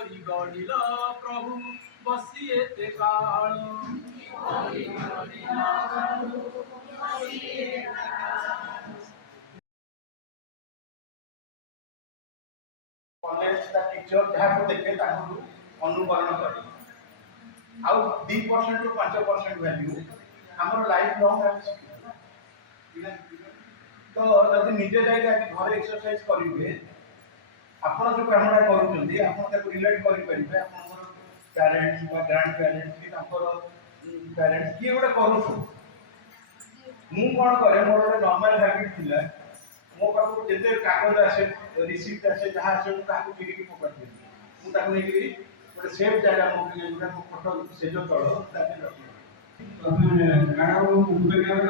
किपरि गढ़िल प्रभु बसी एते काल कॉलेज का टीचर जहाँ को देखे अनुकरण करे आउ 2% टू 5% वैल्यू हमर लाइफ लॉन्ग तो जब निजे जाइए घर एक्सरसाइज करेंगे आपण जो कामटा करूँ आप रिलेट करेंगे पेरेंट्स ग्रांड पेरेंट्स कि पेरेंट्स किए गोटे करूँ मु कौन कै मोर गोटे नॉर्मल हैबिट थिला मो पाखु जिते कागज आसे रिसीप्ट आसे जहाँ आसे मुझे चिरिकी पकड़ मुझे गोटे सेफ जगह मुझे फोटो से जो तल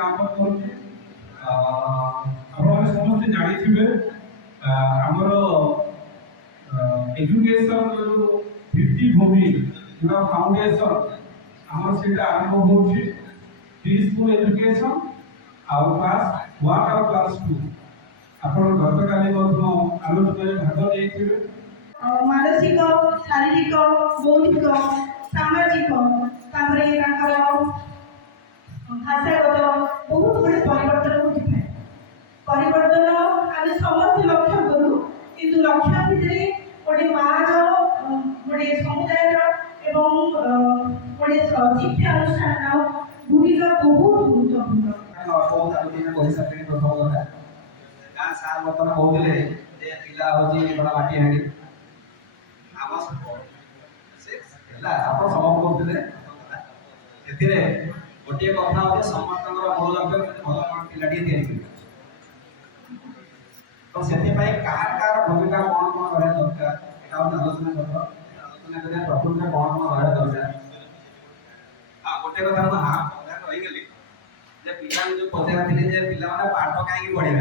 आपने समस्त जानी आमर एजुकेशन भित्तिभूमि फाउंडेशन आम से आरंभ हो प्री स्कूल एजुकेशन आउ क्लास 1 और क्लास 2 आपण गतकाली आलोचना भाग नहीं मानसिक शारीरिक बौद्धिक सामाजिक भाषागत बहुत गुड़े परिवर्तन होता है परिवर्तन आम समस्त लक्ष्य करूँ कि लक्ष्य भितर गोटे मार गोटे समुदाय गोटे शिक्षा अनुष्ठान भूमिका बहुत गुरुत्वपूर्ण गाँ सार बर्तमान कहते पिला हूँ बड़ा माटी हांडी आम आप समझ कहते गोटे कथा होते समस्त मूल लक्ष्य भल पिलाटी तैयारी तो से कहार भूमिका कौन कौन रहा दरकार यहाँ आलोचना कर आलोचना कर प्रकृति में कौन कौन रहा दरकार हाँ गोटे कथा मुझे हाँ रहीगली पिला जो पचारे पाठ कहीं पढ़े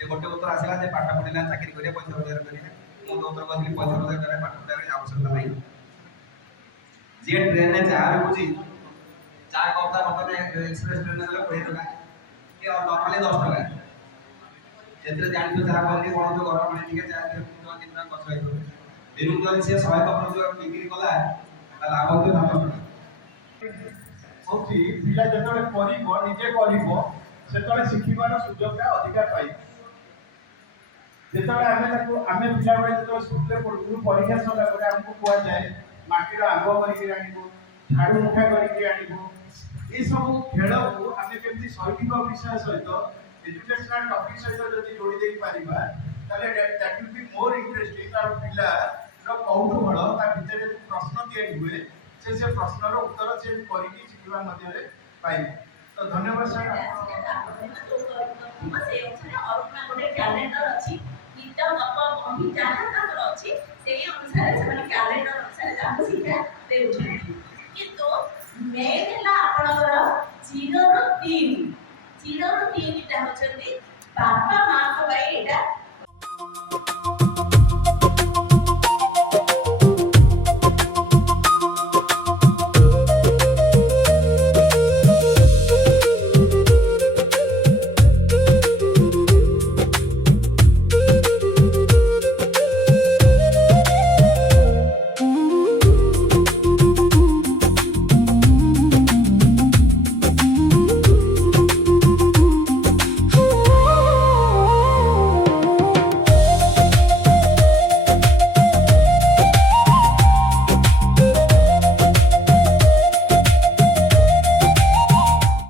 से गोटे उत्तर आसला पाठ पढ़ा चाकरी करेंगे पैसा रोजगार करेंगे मुझे उत्तर कहती पैसा रोजगार करें पाठ पढ़ार आवश्यकता नहीं जी ट्रेन में चाह बिकुची चाह कपता बर्तमान एक्सप्रेस ट्रेन में 20 टका कि नर्माली 10 टका से जानते चाह कहते कौन तो गरम पानी टे चाह 3 टका खर्च हो दिन को सी 100 कप जो बिक्री कला लाभ होती 10 टका पिला जो निजे कर शिखार सुजोगटा अधिका पाई जो आम पिला बेले जो स्कूल पढ़ू परीक्षा सरला आमको कहुए माटीर आंब कर झाड़ू मुठा कर सब खेल को आम कमी शैक्षिक विषय सहित एजुकेशनल टॉपिक सहित जब जोड़ी दे पारिबा ताले that will be more interesting तार पिला रो कौतूहल ता भितर प्रश्न तैयारी हुए से प्रश्नर उत्तर से करके शिखा मध्य पाई तो धन्यवाद सर बापा माँ को